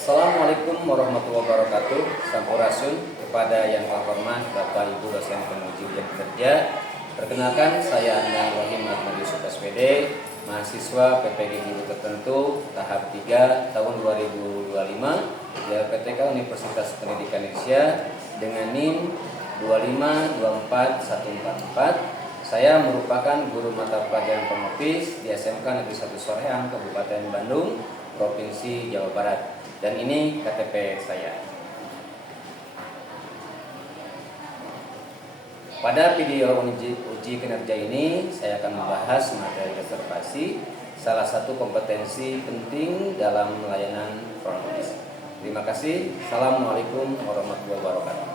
Assalamualaikum warahmatullahi wabarakatuh. Sampurasun kepada yang terhormat Bapak Ibu dosen penguji ujian kinerja. Perkenalkan, saya Anang Wahim Ahmad Yusuf SPD, mahasiswa PPG Guru Tertentu tahap 3 tahun 2025 di LPTK Universitas Pendidikan Indonesia dengan NIM 2524144. Saya merupakan guru mata pelajaran pemofis di SMK Negeri 1 Soreang, Kabupaten Bandung, Provinsi Jawa Barat. Dan ini KTP saya. Pada video uji kinerja ini, saya akan membahas materi reservasi, salah satu kompetensi penting dalam layanan front office. Terima kasih. Assalamualaikum warahmatullahi wabarakatuh.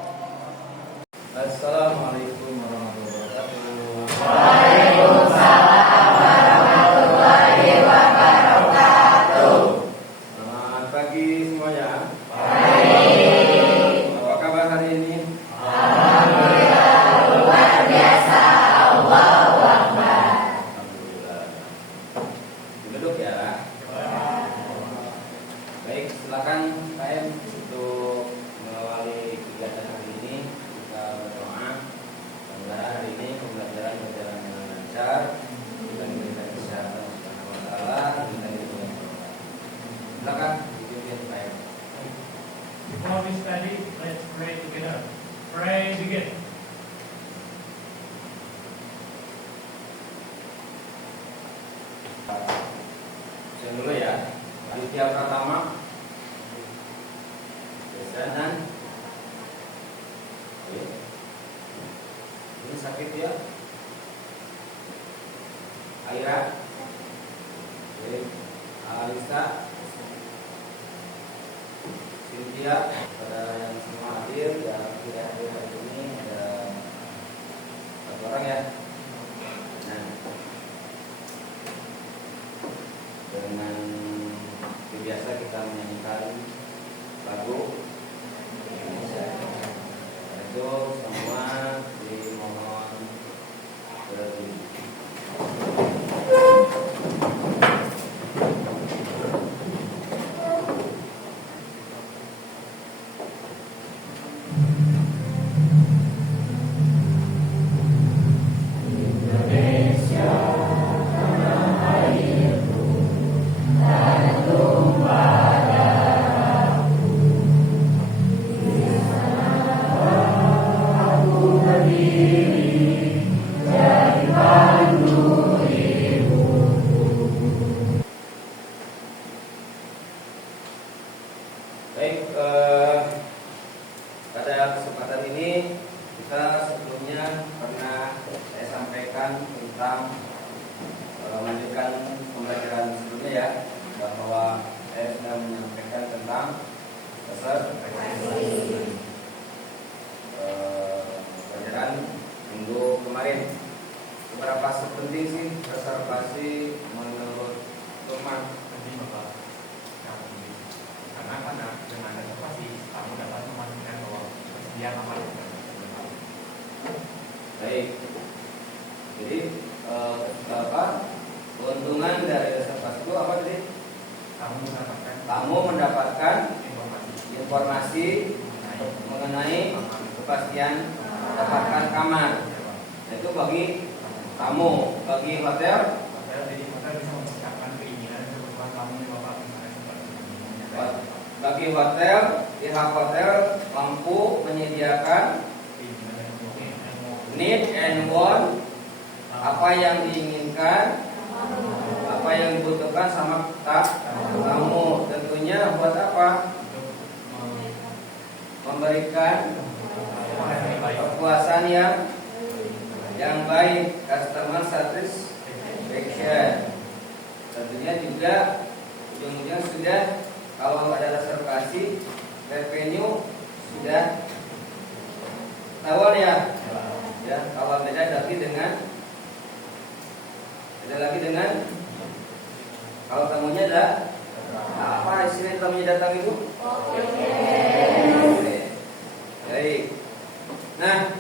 Assalamualaikum warahmatullahi wabarakatuh. Waalaikumsalam warahmatullahi wabarakatuh. Selamat pagi semuanya. Baik. Apa kabar hari ini? Alhamdulillah luar biasa. Allahu Akbar. Alhamdulillah. Duduk ya. Baik, silakan KM untuk mengawali kegiatan hari ini. Kita berdoa semoga hari ini pembelajaran berjalan dengan lancar. Kita diberikan kesehatan Subhanahu wa taala, kita diberikan berkah. Silakan dipimpin KM. Before we study, let's pray together. Pray begin. Saya dulu ya. Aditya Pratama. Besanan. Oke. Ini sakit ya. Aira. Oke. Alisa. Cynthia. Pada yang semua hadir, yang tidak hadir hari ini ada satu orang ya. Nah, dengan biasa kita menyanyikan lagu itu semua dimohon berdiri. Baik, pada kesempatan ini kita sebelumnya pernah saya sampaikan tentang melanjutkan pembelajaran sebelumnya ya, bahwa saya sudah menyampaikan tentang pelajaran minggu kemarin. Seberapa penting sih reservasi menurut Lukman? Karena pada dengan reservasi kamu dapat memastikan bahwa persediaan aman. Baik. Jadi keuntungan dari reservasi itu apa tadi? Kamu mendapatkan informasi mengenai kepastian dapatkan kamar. Itu bagi kamu, bagi hotel. Jadi hotel bisa mempersiapkan keinginan dan kebutuhan kamu di bapak Bagi hotel, pihak hotel mampu menyediakan need and want, apa yang diinginkan, apa yang dibutuhkan sama kamu. Tentunya buat apa? Memberikan kepuasan yang baik, customer satisfaction. Tentunya juga ujung-ujungnya sudah, kalau ada reservasi, revenue sudah tahuan ya. Ya, kalau beda lagi dengan kalau tamunya ada apa istilah tamunya datang itu? Baik. Nah,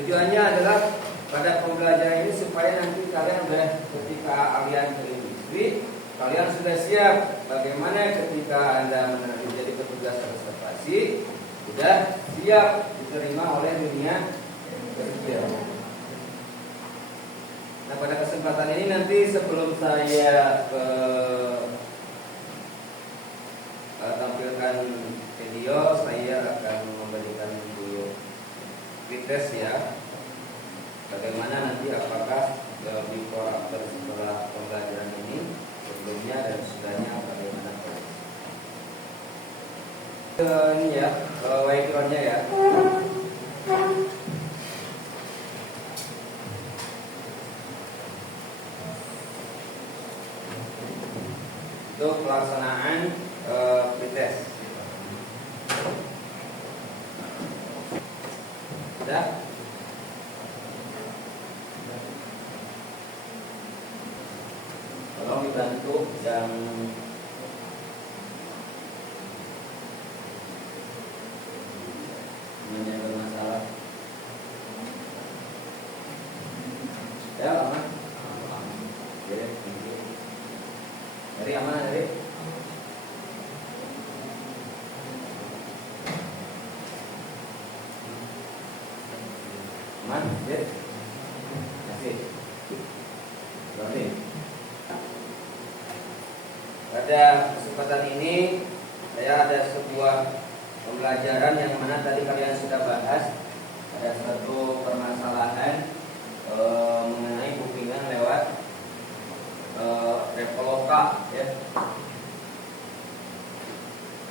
tujuannya adalah pada pembelajaran ini supaya nanti kalian ketika kalian berindustri, kalian sudah siap bagaimana ketika ketika Anda menjadi petugas reservasi sudah siap diterima oleh dunia kerja. Nah, pada kesempatan ini nanti sebelum saya tampilkan video, saya akan memberikan dulu tes ya. Bagaimana nanti apakah before after setelah pembelajaran ini, sebelumnya dan sudahnya bagaimana? Ini ya, backgroundnya ya. Itu pelaksanaan pretest. Sudah? Tolong dibantu yang bermasalah. Ya, aman. Jadi, dari aman dari. Aman, ya. Kasih. Berarti. Pada kesempatan ini saya ada sebuah pembelajaran yang mana tadi kalian sudah bahas. Ada satu permasalahan mengenai bookingan lewat Traveloka ya.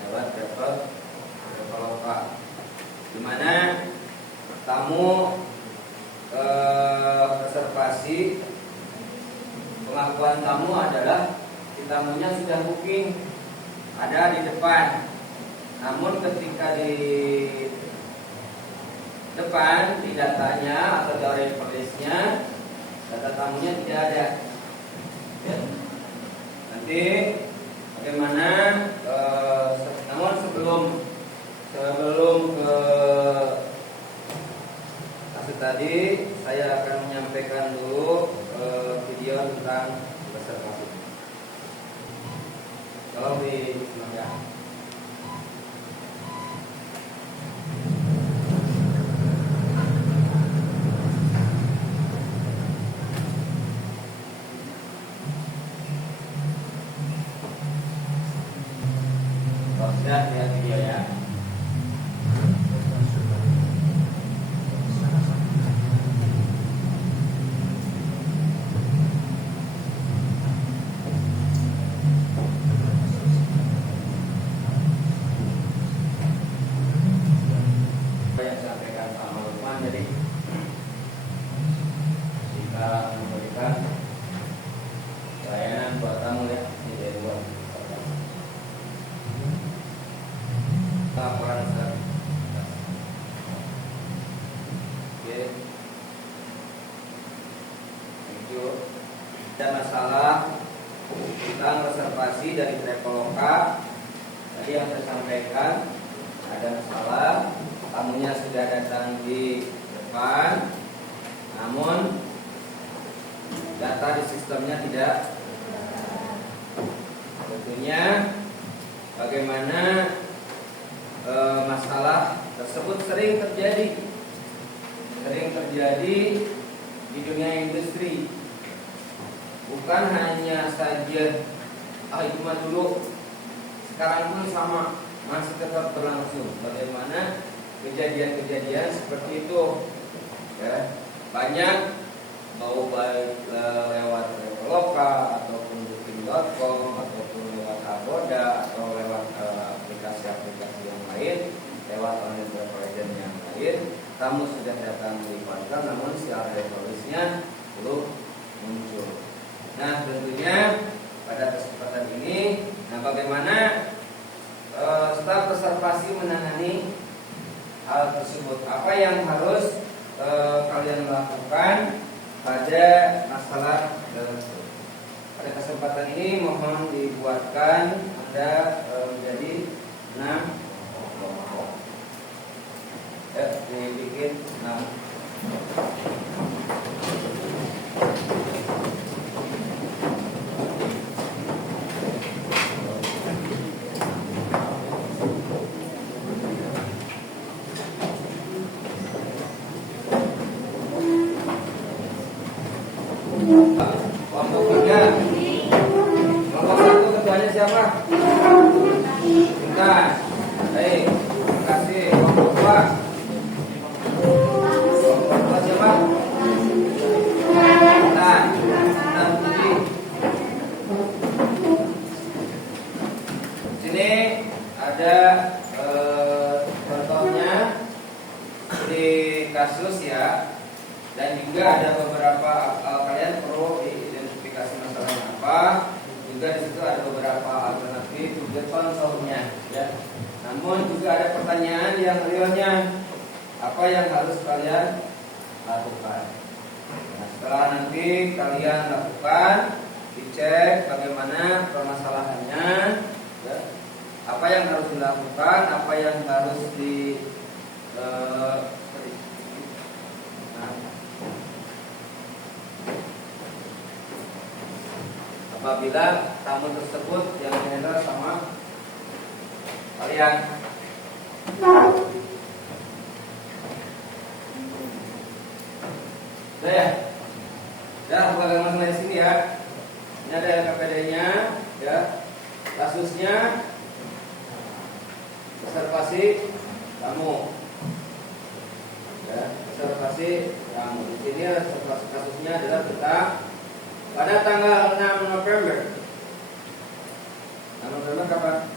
Lewat Traveloka. Di mana tamu reservasi, pengakuan tamu adalah tamunya sudah booking, ada di depan. Namun ketika di depan di datanya atau dari listnya data tamunya tidak ada. Ya. Nanti bagaimana? Namun sebelum ke kasus tadi, saya akan menyampaikan dulu video tentang reservasi. Kalau di sebelah sudah lihat video ya. Yang sampaikan Pak Lukman, jadi jika memberikan layanan buat tamu ya di luar laporan Oke. Thank you. Ada masalah tentang reservasi dari Traveloka. Tadi yang saya sampaikan ada masalah, tamunya sudah datang di depan, namun data di sistemnya tidak. Tentunya bagaimana masalah tersebut sering terjadi di dunia industri. Bukan hanya saja itu mah dulu, sekarang pun sama, masih tetap berlangsung. Bagaimana kejadian-kejadian seperti itu ya, banyak mau baik lewat Traveloka ataupun booking.com ataupun lewat Agoda atau lewat aplikasi-aplikasi yang lain, lewat online travel agent yang lain. Tamu sudah datang di hotel, namun secara resolusnya belum muncul. Nah, tentunya pada kesempatan ini, bagaimana staf reservasi menangani hal tersebut? Apa yang harus kalian lakukan pada masalah tersebut? Pada kesempatan ini mohon dibuatkan Anda menjadi 6 dibikin 6. Tingkat. Baik. Terima kasih. Kelompok dua. Kelompok dua siapa? Intan. Intan Putri. Sini ada contohnya di kasus ya, dan juga ada beberapa kalian perlu diidentifikasi masalahnya apa. Juga di situ ada beberapa alternatif juga contohnya ya. Namun juga ada pertanyaan yang realnya, apa yang harus kalian lakukan. Nah, setelah nanti kalian lakukan, dicek bagaimana permasalahannya ya. Apa yang harus dilakukan, apa yang harus apabila tamu tersebut yang handle sama kalian. Udah ya? Udah, bukan masalah di sini ya. Ini ada LKPD-nya ya. Kasusnya reservasi tamu. Ya, reservasi tamu. Di sini reservasi kasusnya adalah tentang pada tanggal 6 November. 6 November kapan?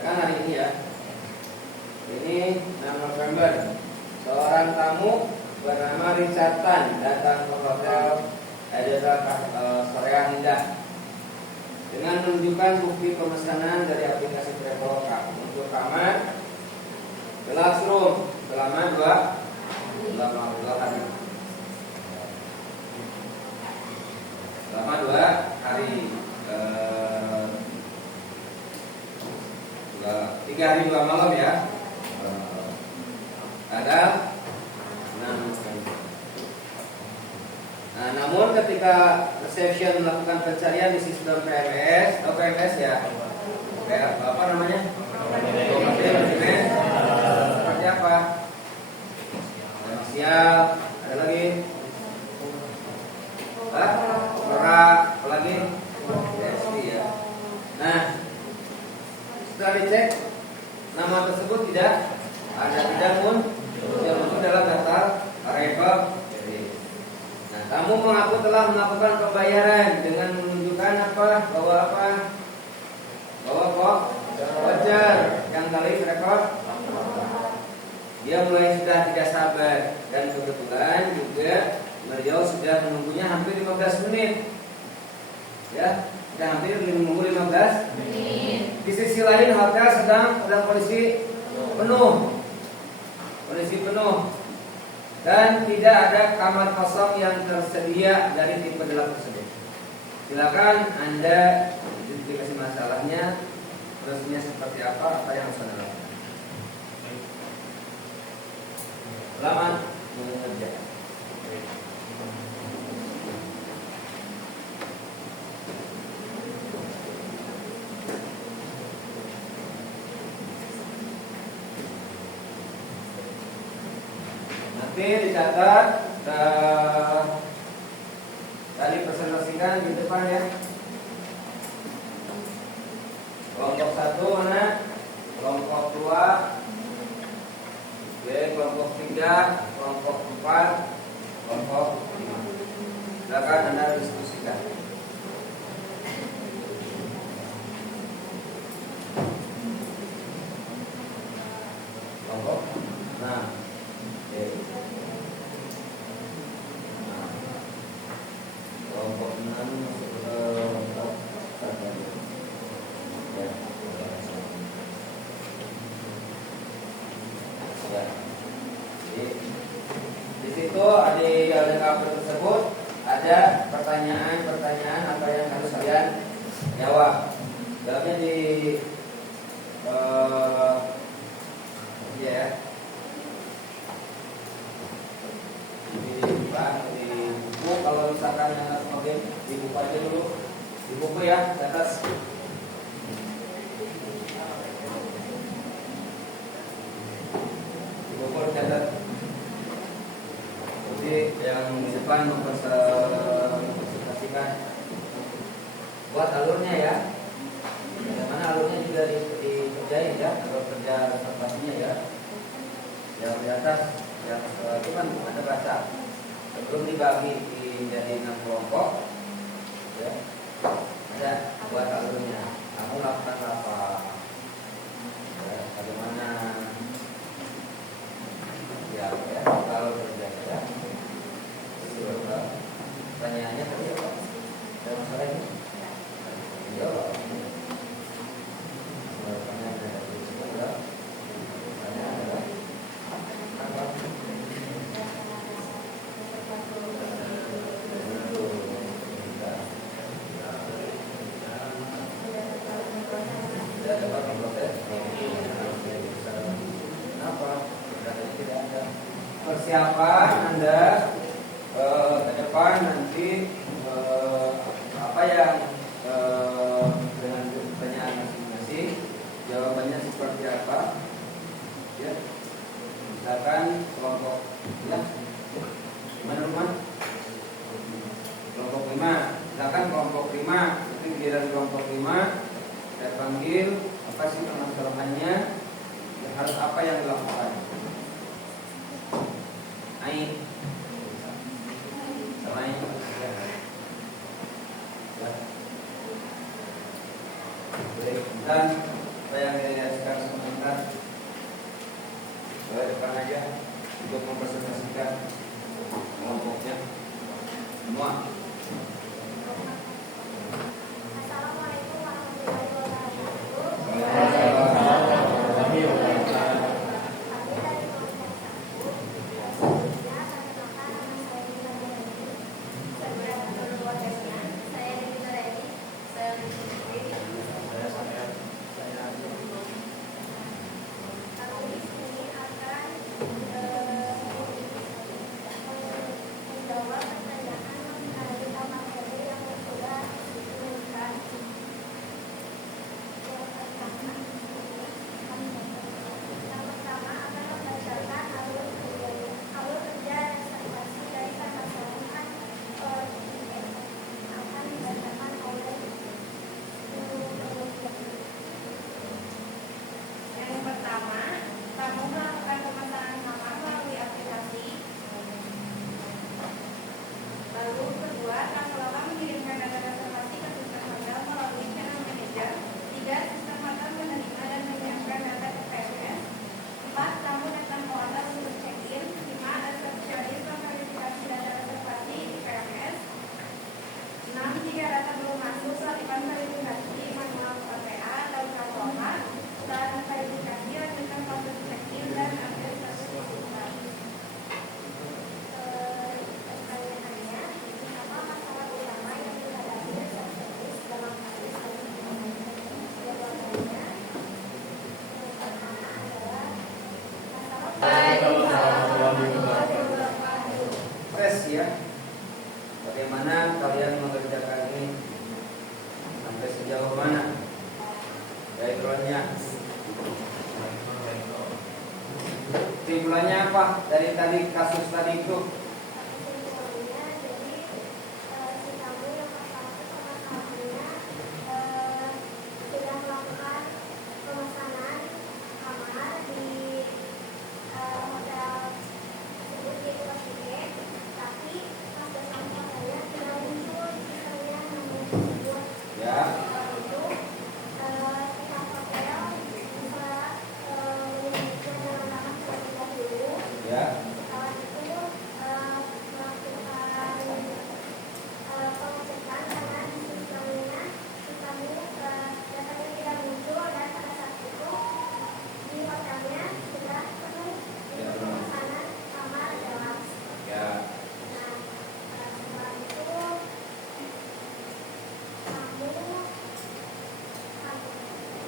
Kan hari ini ya. Ini 6 November. Seorang tamu bernama Richard Tan datang ke hotel Edinburgh Soreang Indah dengan menunjukkan bukti pemesanan dari aplikasi Traveloka untuk kamar classroom selama 2 hari. Selama 2 hari, 3 hari 2 malam ya. Ada 6. Nah, namun ketika reception melakukan pencarian di sistem PMS atau PMS ya, kayak apa namanya? PMS seperti apa? Finansial, ada lagi? Apa lagi? DSP ya. Nah, setelah dicek nama tersebut tidak muncul dalam daftar arrival. Nah, tamu mengaku telah melakukan pembayaran dengan menunjukkan bawa voucher yang kali rekod. Dia mulai sudah tidak sabar dan kebetulan juga beliau sudah menunggunya hampir 15 menit. Ya, sudah hampir menunggu 15 menit. Di sisi lain hotel sedang kondisi penuh. Dan tidak ada kamar kosong yang tersedia dari tipe 8 tersebut. Silakan Anda identifikasi masalahnya, prosesnya seperti apa yang harus Anda lakukan. Selamat mengerjakan. Nanti dicatat tadi presentasikan di depan ya. Kelompok 1 mana? Kelompok 2. Oke, kelompok 3, kelompok 4, kelompok 5. Silakan Anda diskusikan. Kelompok. Nah, oke. Nah, kelompok 6 masuk ke kelompok 1. Ya. Ya. Di situ ada kapal tersebut ada pertanyaan apa yang harus kalian jawab. Jawabnya di ya di buku. Kalau misalkan yang harus login di buku aja dulu, di buku ya di atas. Catat. Jadi yang di depan mempresentasikan buat alurnya ya. Bagaimana alur sudah dikerjain ya, atau kerja reservasinya ya. Yang di atas itu kan ada baca. Sebelum dibagi menjadi 6 kelompok, ya, ada buat alurnya. Kamu lakukan apa? Ya, bagaimana? Ya, kalau kerja ya. Pertanyaannya tadi apa? Ada masalah ini? Jawab. Pertanyaan dari sini adalah pertanyaan adalah apa? Tidak dapat memproses. Kenapa? Karena tidak ada persiapan Anda ke depan nanti apa yang dengan pertanyaan masing-masing jawabannya seperti apa ya, misalkan kelompok ya gimana rumah kelompok 5, misalkan kelompok 5 itu giliran kelompok 5 saya panggil apa sih permasalahannya ya, harus apa yang dilakukan naik selain dan apa yang direalisasikan sebentar ke depan aja untuk mempresentasikan kelompoknya semua. Assalamualaikum warahmatullahi wabarakatuh. Kami dari kelompok 1. Sebelumnya kami makan nama saya Dina Reni. Sebenarnya kedua tesnya saya Dina Reni. Saya kami di sini akan menjawab pertanyaan mengenai materi yang sudah diberikan. Yang pertama akan membacakan alur kerja reservasi dari pasangan akan dibacakan oleh yang pertama, kamu melakukan pemesanan kamar melalui aplikasi. Lalu kedua, kamu akan mengirimkan data reservasi ke sistem hotel melalui channel manager. 3. Sistem hotel menerima dan menyiapkan data ke PMS. 4. Kamu datang ke hotel untuk check-in. 5. Resepsionis memverifikasi data reservasi di PMS. 6. Jika data belum masuk, lakukan verifikasi manual PPA atau transformat. Setelah verifikasi, lanjutkan proses check-in dan update status kebutuhan. Pertanyaannya, apa masalah utama yang dihadapi resepsionis dalam kasus ini? Jawabannya, pertama adalah Tes ya, bagaimana kalian mengerjakan ini sampai sejauh mana backgroundnya, kesimpulannya apa dari tadi kasus tadi itu? kesimpulannya, jadi si kamu yang pertama permasalahannya sudah melakukan pemesanan kamar di hotel tersebut di Pulau Gede, tapi pas datang ke hotelnya tidak muncul sistemnya nomor tersebut. Ya, Setelah itu pihak hotel bisa menyebutkan nama terlebih dahulu. ya, Setelah itu melakukan pengecekan karena di sistemnya datanya tidak muncul dan pada saat itu di hotelnya sudah penuh untuk pemesanan kamar deluxe. ya, Nah, setelah itu kamu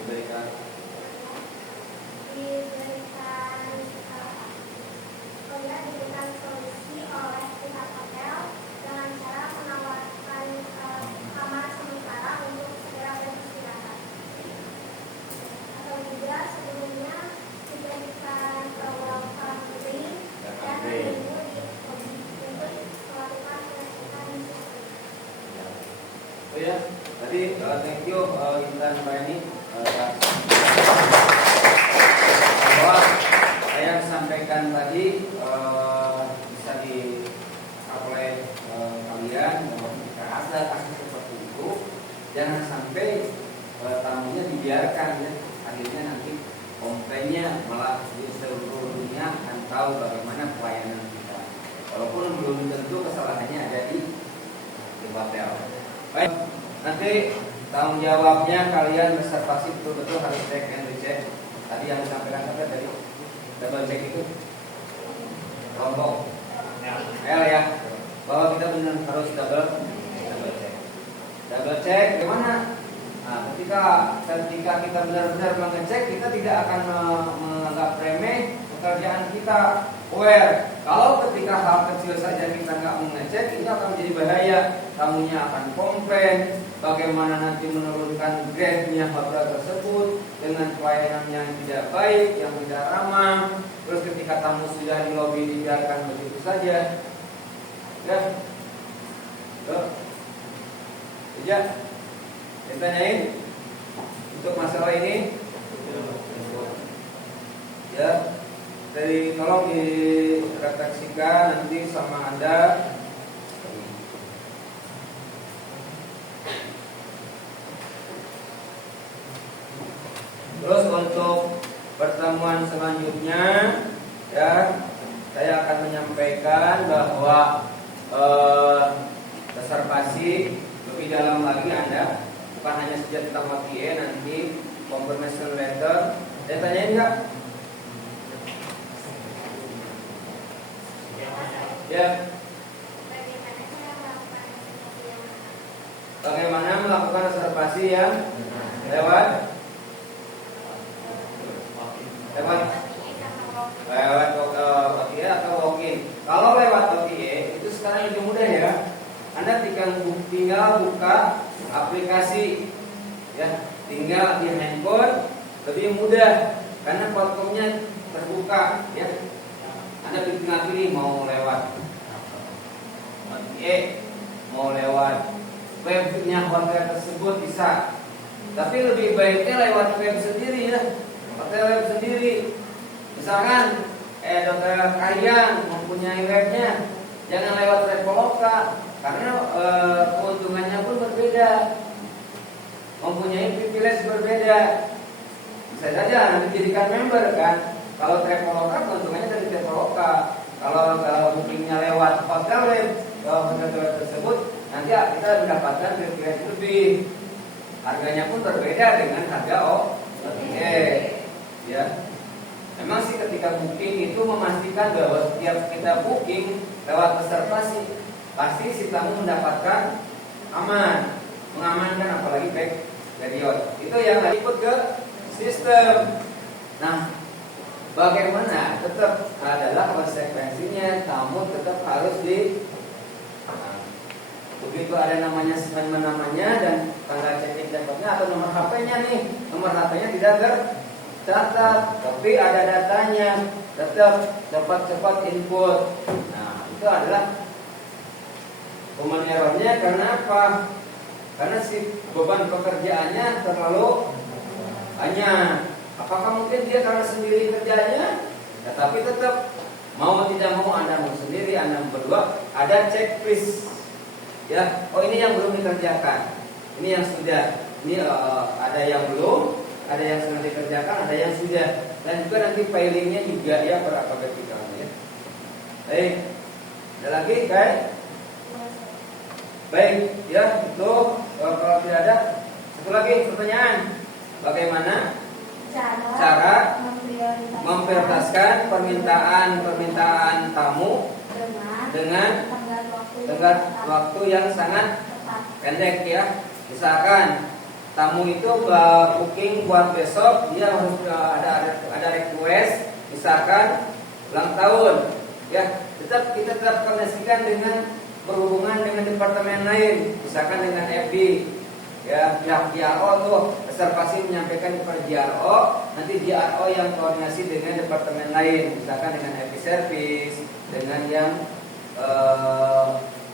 diberikan diberikan solusi oleh pihak hotel dengan cara menawarkan kamar sementara untuk segera beristirahat. Atau juga sebelumnya diberikan welcome drink dan menunggu di lobi untuk melakukan pengecekan di sistem. oh ya, tadi thank you Intan Mbak ini. akhirnya nanti komplainnya malah di seluruh dunia akan tahu bagaimana pelayanan kita. Walaupun belum tentu kesalahannya ada di hotel. Baik, nanti tanggung jawabnya kalian reservasi betul-betul harus cek and recheck. Tadi yang disampaikan apa tadi? Double check itu kelompok L ya, bahwa kita benar harus double check. Double check gimana? Nah, ketika kita benar-benar mengecek, kita tidak akan menganggap remeh pekerjaan kita. Aware, kalau ketika hal kecil saja kita nggak mengecek, itu akan menjadi bahaya. Tamunya akan komplain, bagaimana nanti menurunkan grade-nya hotel tersebut dengan pelayanan yang tidak baik, yang tidak ramah. Terus ketika tamu sudah di lobi dibiarkan begitu saja, ya, ya, ditanyain untuk masalah ini, ya. Jadi tolong direfleksikan nanti sama Anda. Terus untuk pertemuan selanjutnya, ya, saya akan menyampaikan bahwa reservasi lebih dalam lagi Anda, bukan hanya saja tentang WTA, nanti confirmation letter. Saya tanyain nggak? Ya. Bagaimana melakukan reservasi yang lewat OTA atau walk-in. Kalau lewat OTA itu sekarang lebih mudah ya. Anda tinggal buka aplikasi, ya, tinggal di handphone, lebih mudah karena platformnya terbuka, ya. Anda tinggal pilih mau lewat OTA, mau lewat webnya hotel tersebut bisa. Tapi lebih baiknya lewat web sendiri ya, hotel web sendiri. Misalkan hotel Kayang mempunyai webnya, jangan lewat Traveloka karena keuntungannya pun berbeda, mempunyai privilege berbeda. Bisa saja nanti jadikan member kan. Kalau Traveloka keuntungannya dari Traveloka. Kalau bookingnya lewat hotel web, hotel tersebut, nanti kita mendapatkan privilege lebih. Harganya pun berbeda dengan harga OTA. Ya. Memang sih ketika booking itu memastikan bahwa setiap kita booking lewat reservasi, pasti si tamu mendapatkan aman, mengamankan apalagi back period. Itu yang ikut ke sistem. Nah, bagaimana tetap adalah konsekuensinya tamu tetap harus begitu ada namanya statement namanya dan tanggal check-in dapatnya atau nomor HP-nya nih, nomor HP-nya tidak tercatat, tapi ada datanya, tetap cepat input. Nah, itu adalah human error-nya karena apa? Karena si beban pekerjaannya terlalu banyak. Apakah mungkin dia karena sendiri kerjanya? Tetapi tetap mau tidak mau Anda mau sendiri, Anda berdua, ada checklist. Ya, oh ini yang belum dikerjakan, ini yang sudah, ini ada yang belum, ada yang sudah dikerjakan, ada yang sudah, dan juga nanti filingnya juga ya per alfabetikalnya. Ya. Baik, ada lagi guys? Baik, ya itu kalau tidak ada, satu lagi pertanyaan, bagaimana cara memprioritaskan permintaan tamu dengan tenggat waktu yang sangat pendek ya. Misalkan tamu itu booking buat besok, dia harus ada request, misalkan ulang tahun, ya kita tetap koneksikan dengan berhubungan dengan departemen lain, misalkan dengan FB, ya pihak JRO tuh reservasi menyampaikan kepada JRO, nanti JRO yang koordinasi dengan departemen lain, misalkan dengan FB service, dengan yang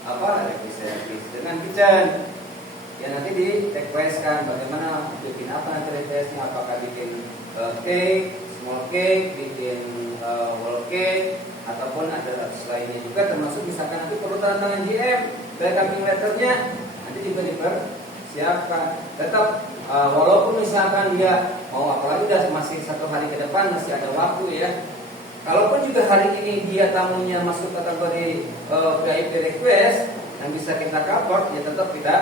FB service, dengan kitchen. Ya nanti di requestkan bagaimana bikin apa nanti requestnya, apakah bikin cake, small cake, bikin whole cake, ataupun ada lainnya juga, termasuk misalkan nanti perlu tanda tangan GM, welcoming letternya nanti juga dipersiapkan. Tetap walaupun misalkan dia mau apalagi udah masih 1 hari ke depan masih ada waktu ya. Kalaupun juga hari ini dia tamunya masuk kategori VIP request yang bisa kita cover, ya tetap kita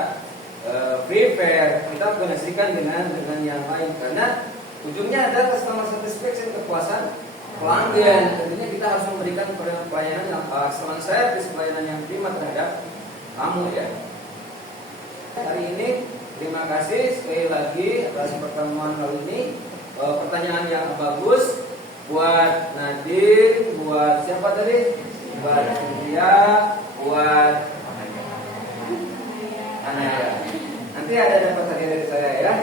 prepare, kita koneksikan dengan yang lain karena ujungnya adalah customer satisfaction, kepuasan pelanggan. Tentunya kita harus memberikan pelayanan yang excellent service, pelayanan yang prima terhadap kamu ya. Hari ini terima kasih sekali lagi atas pertemuan kali ini. Pertanyaan yang bagus buat Nadine, buat siapa tadi? Buat Cynthia, buat Anaya. Nanti ada dapat hadiah dari saya ya.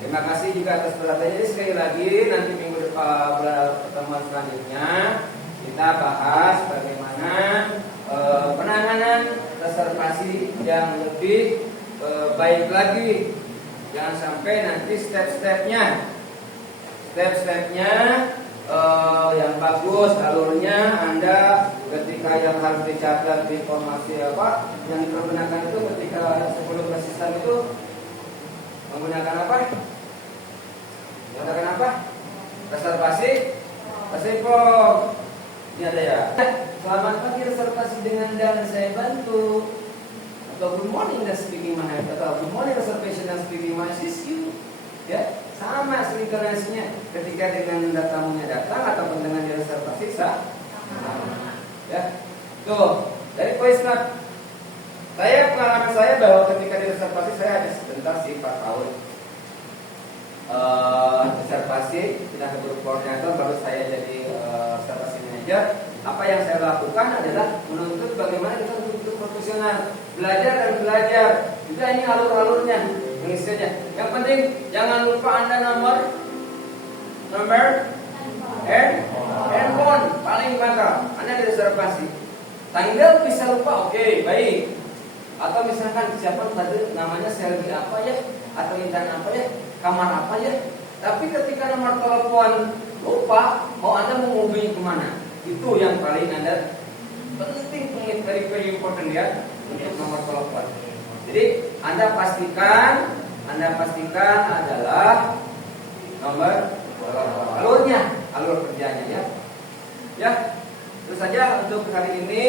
Terima kasih juga atas perhatiannya. Jadi sekali lagi nanti minggu depan pertemuan selanjutnya kita bahas bagaimana penanganan reservasi yang lebih baik lagi. Jangan sampai nanti step-stepnya yang bagus alurnya. Anda ketika yang harus dicatat informasi apa yang dipergunakan itu ketika sebelum ke sistem itu menggunakan apa? Menggunakan apa? Reservasi form. Ini ada ya. Selamat pagi, reservasi dengan dan saya bantu. Atau good morning dan speaking my atau good morning reservation dan speaking my assist you. Ya, sama sinkronasinya ketika dengan tamunya datang ataupun dengan reservasi sama. Ya. Tuh, dari voice note. Pengalaman saya bahwa ketika di reservasi saya ada sebentar sih 4 tahun. Reservasi tidak ke grup koordinator, baru saya jadi reservasi manager. Apa yang saya lakukan adalah menuntut bagaimana kita betul-betul profesional, belajar dan belajar. Juga ini alur-alurnya, pengisiannya. Yang penting jangan lupa Anda nomor handphone paling bakal Anda di reservasi. Tanggal bisa lupa, oke, baik. Atau misalkan siapa tadi namanya Selvi apa ya, atau Intan apa ya, kamar apa ya. Tapi ketika nomor telepon lupa, mau Anda menghubungi kemana? Itu yang paling Anda penting, very important ya, untuk nomor telepon. Jadi Anda pastikan adalah nomor telepon. Alur kerjanya ya. Ya, terus saja untuk hari ini.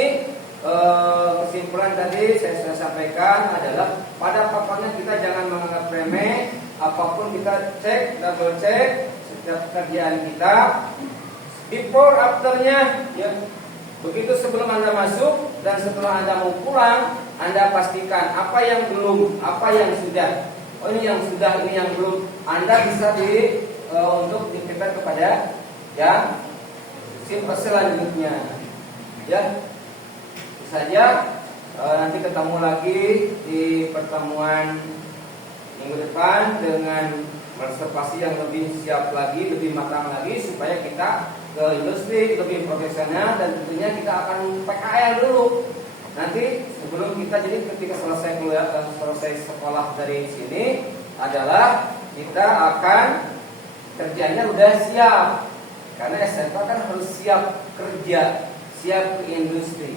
Kesimpulan tadi saya sudah sampaikan adalah pada papannya kita jangan menganggap remeh. Apapun kita cek, double cek setiap kerjaan kita. Before afternya ya. Begitu sebelum Anda masuk dan setelah Anda mau pulang, Anda pastikan apa yang belum, apa yang sudah. Oh ini yang sudah, ini yang belum. Anda bisa untuk dikatakan kepada yang selanjutnya. Ya. Saja nanti ketemu lagi di pertemuan minggu depan dengan reservasi yang lebih siap lagi, lebih matang lagi supaya kita ke industri lebih profesional dan tentunya kita akan PKL dulu. Nanti sebelum kita jadi ketika selesai sekolah dari sini adalah kita akan kerjanya udah siap karena SMK kan harus siap kerja, siap ke industri.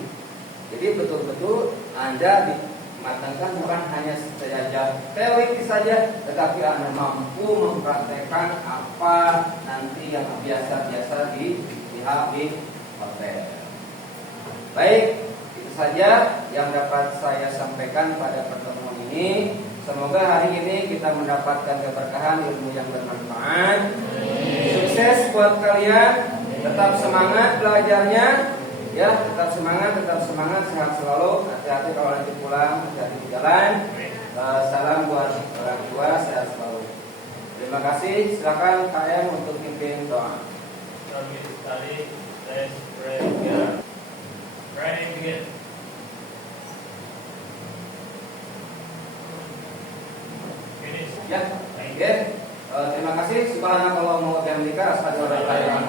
Jadi betul-betul Anda dimatangkan bukan hanya saja teori saja, tetapi Anda mampu mempraktekkan apa nanti yang biasa-biasa di hotel. Baik, itu saja yang dapat saya sampaikan pada pertemuan ini. Semoga hari ini kita mendapatkan keberkahan, ilmu yang bermanfaat. Sukses buat kalian, tetap semangat belajarnya. Ya, tetap semangat, sehat selalu. Hati-hati kalau nanti pulang, hati-hati di jalan. Salam buat orang tua, sehat selalu. Terima kasih. Silakan KM untuk pimpin doa. From you to study, let's pray together. Pray together. Finish. Ya, baik. Terima kasih. Subhanallah wa bihamdika asyhadu an la ilaha illa anta